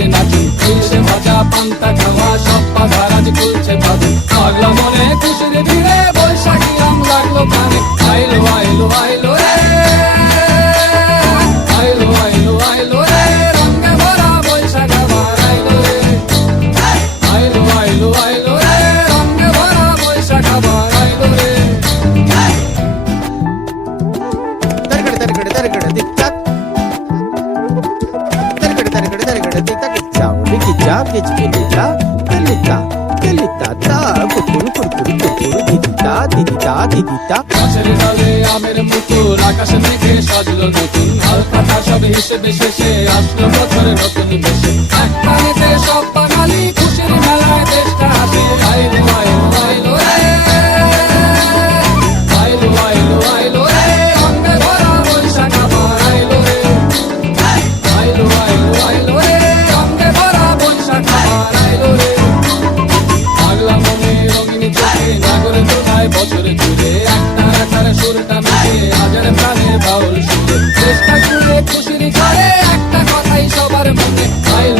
খুশির নাচুন, ইলিশে ভাজা পান্তা খাওয়া সব বাধার আজ খুলছে বাঁধন। পাগলা মনে খুশির ভিড়ে বৈশাখী রং লাগলো কানে, আইলো আইলো আইলো রে, আইলো আইলো আইলো রে, রঙে ভরা বৈশাখ আবার আইলো রে, আইলো আইলো আইলো রে, রঙে ভরা বৈশাখ আবার আইলো রে। গাছের ডালে আমের মুকুল, আকাশে মেঘে সাজলো নতুন, হালকা সব হিসেবে শেষে আসলো বছরের নতুন বেশে। এক পানিতে সব বাঙালি খুশির মেলায় দেশটা হাসে, আইলো আইলো আইলো রে, আইলো আইলো আইলো রে, রঙে ভরা বৈশাখ আবার আইলো রে, আইলো আইলো আইলো রে, রঙে ভরা বৈশাখ আবার আইলো রে। পাগলা মনে রঙিন চোখে নাগরে দোলায় বছর জুড়ে, একটা রাখার সুরটা মিশে হাজার প্রাণের বাউল সুরে, চেষ্টা করে খুশির ঝড়ে একটা কথাই সবার মনে, আইলো